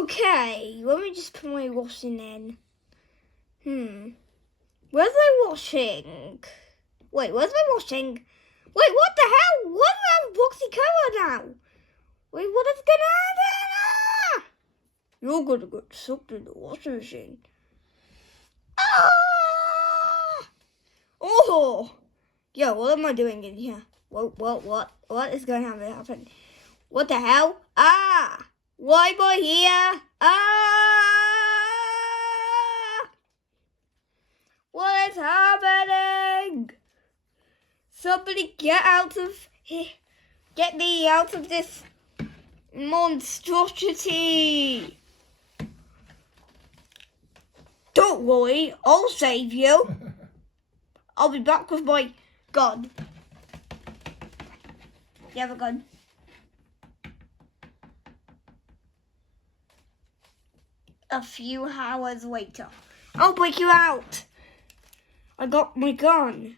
Okay, let me just put my washing in. Where's my washing? Wait, where's my washing? Wait, what the hell? What about Boxy Cola now? Wait, what is gonna happen? Ah! You're gonna get sucked in the washing machine. Ah! Oh! Yo, what am I doing in here? What is going to happen? What the hell? Ah! Why am I here? Ah! What is happening? Somebody get out of here. Get me out of this monstrosity. Don't worry, I'll save you. I'll be back with my gun. You have a gun? A few hours later. I'll break you out. I got my gun.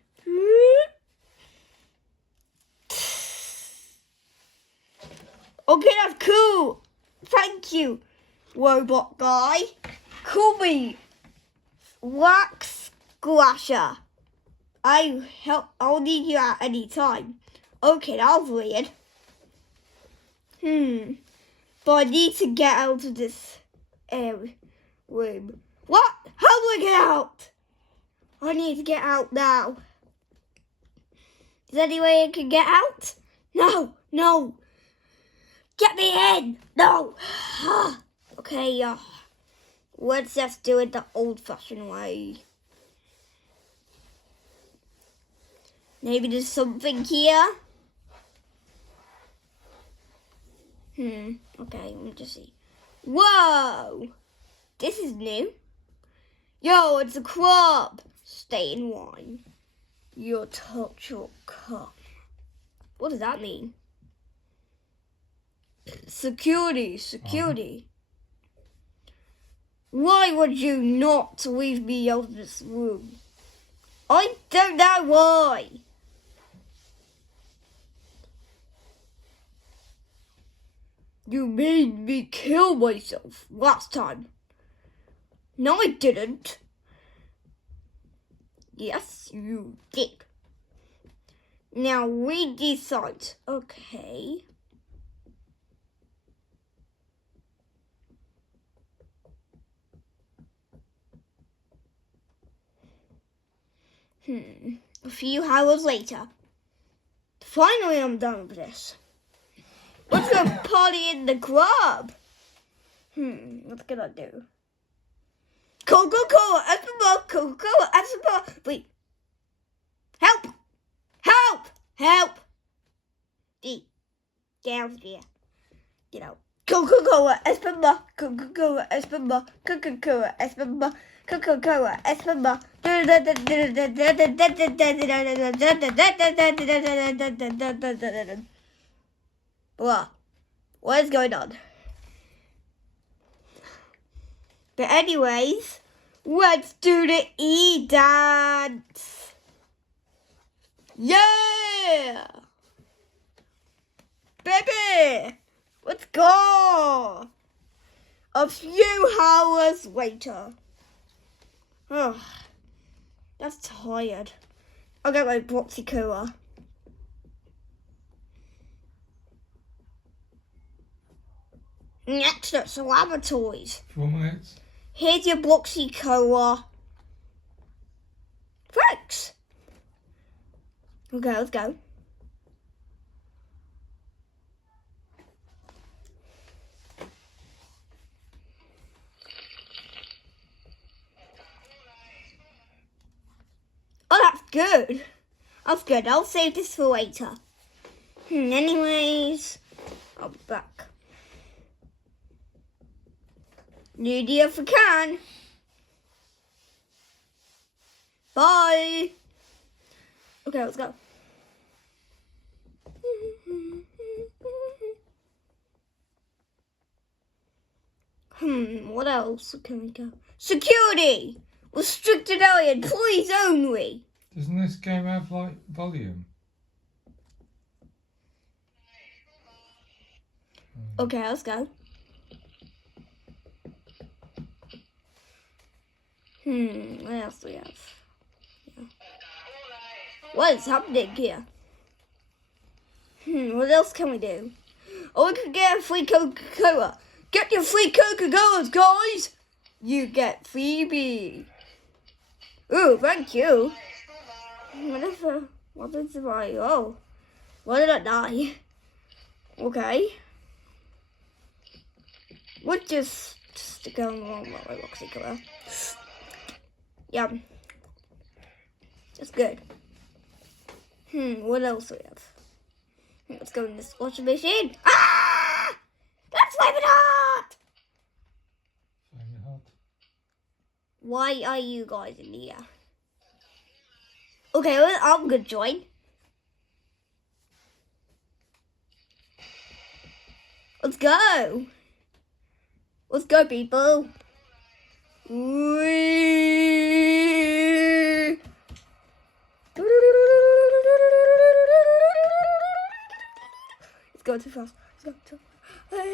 Okay, that's cool. Thank you, robot guy. Call me Wax Squasher. I'll need you at any time. Okay, that was weird. But I need to get out of this room. What? How do I get out? I need to get out now. Is there any way I can get out? No. Get me in. No. Okay, let's just do it the old-fashioned way. Maybe there's something here. Okay, let me just see. Whoa! This is new. Yo, it's a crab. Stay in line. Your touch will come. What does that mean? Security. Why would you not leave me out of this room? I don't know why. You made me kill myself last time. No, I didn't. Yes, you did. Now read these signs. Okay. A few hours later. Finally, I'm done with this. Let's go party in the club. What can I do? Coca-Cola, Espanol, Coca-Cola, Espanol. Wait. Help! Get out of here. Get out. Coca-Cola, Espanol, Coca-Cola, Espanol, Coca-Cola, Espanol, Coca-Cola, Espanol. What is going on? But anyways, let's do the E-dance. Yeah! Baby, let's go. A few hours later. Oh, that's tired. I'll get my Boxy Cola. Next, it's the laboratories. 4 minutes. Here's your Boxy Cola. Thanks. Okay, let's go. Oh, that's good. That's good. I'll save this for later. Anyways, I'll be back. New deal if I can. Bye. Okay, let's go. What else can we go? Security! Restricted area, employees only. Doesn't this game have like volume? Okay, let's go. What else do we have? Yeah. What is happening here? What else can we do? Oh, we can get a free Coca-Cola. Get your free Coca-Colas, guys! You get freebie. Ooh, thank you. What is my, oh. Why did I die? Okay. We'll just go on my Roxy color. Yeah. That's good. What else do we have? Let's go in this washing machine. Ah! That's flaming hot! Flaming hot. Why are you guys in here? Okay, well, I'm gonna join. Let's go. Let's go, people. Let's go too fast. Let's go too fast.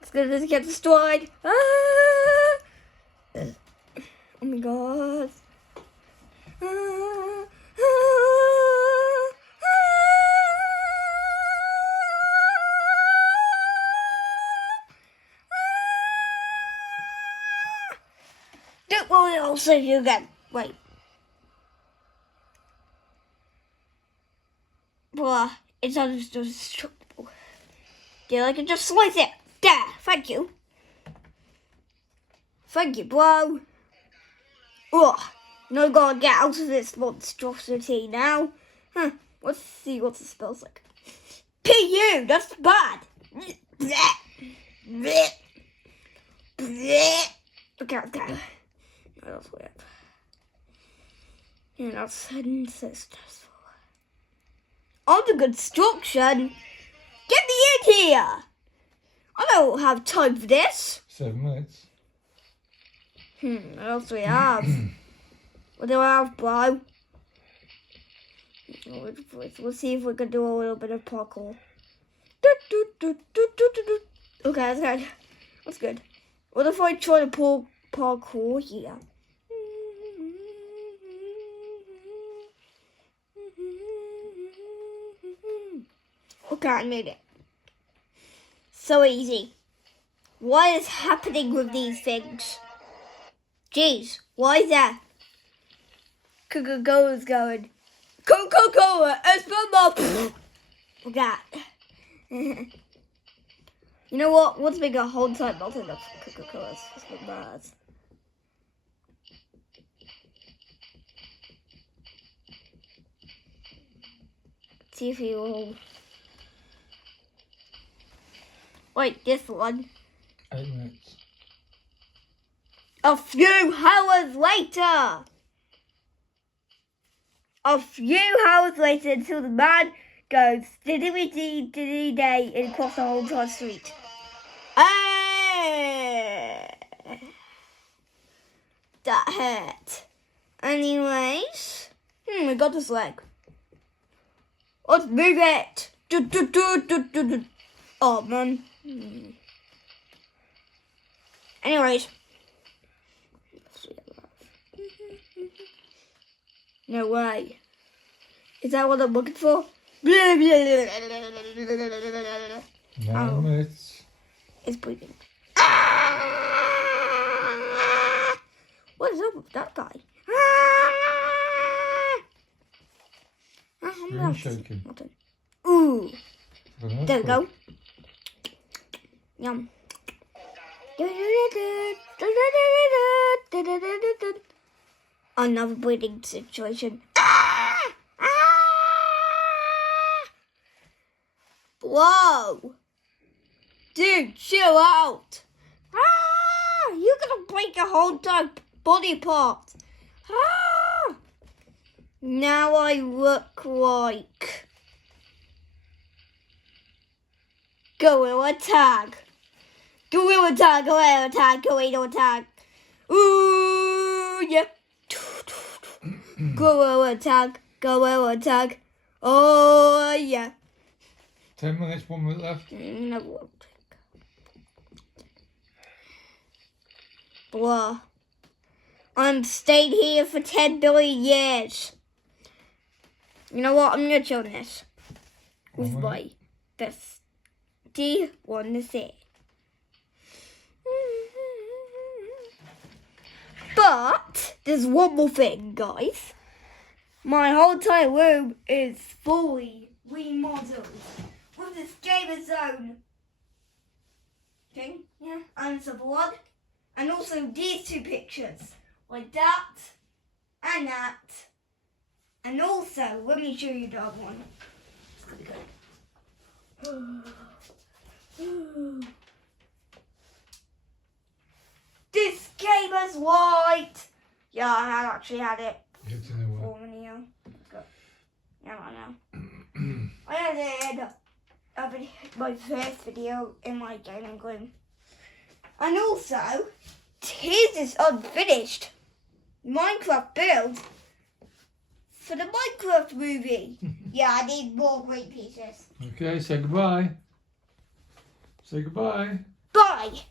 It's gonna get destroyed. Oh my god. Don't worry, I'll save you again. Wait. Blah, it's indestructible. Yeah, I can just slice it. There, thank you. Thank you, bro. Ugh, no gotta get out of this monstrosity now. Let's see what it smells like. PU, that's bad. Okay, okay. What else we have? Yeah, that's so stressful. Under construction? Get me in here! I don't have time for this. 7 minutes. What else do we have? What do I have, bro? Let's see if we can do a little bit of parkour. Okay, that's good. That's good. What if I try to pull parkour here? Okay, I made it. So easy. What is happening with these things? Jeez, why is that? Coca-Cola's going. Coca-Cola, Espuma! Look at that. You know what? Let's make a whole time melted of Coca-Cola's. Let's make bars. See if he will. Wait, this one. 8 minutes. A few hours later. A few hours later until the man goes diddy day and across the whole entire street. That hurt. Anyways, I got this leg. Let's move it. Oh man. Anyways. No way. Is that what I'm looking for? 9 Oh. minutes. It's breathing. What is up with that guy? Screen shaking. Nothing. Ooh. Well, There we that's go. Yum. Another breathing situation. Whoa! Dude, chill out! You're gonna break a whole entire body part! Now I look like Gorilla Tag. Gorilla Tag, Gorilla Tag, Gorilla Tag. Ooh, yeah. Gorilla Tag, Gorilla Tag. Oh, yeah. 10 minutes, 1 minute left. No, Blah. I'm stayed here for 10 billion years. You know what? I'm gonna chill this with my bestie one to say. But there's one more thing, guys. My whole entire room is fully remodeled with this gamer zone thing, yeah, and some blood, and also these two pictures, like that and that, and also let me show you the other one. It's gonna go. This gamer's white. Yeah, I had actually had it. Get to know what? 4 minutes. Yeah, I know. I had it my first video in my gaming room. And also, here's this unfinished Minecraft build for the Minecraft movie. Yeah, I need more great pieces. Okay, say goodbye. Say goodbye. Bye!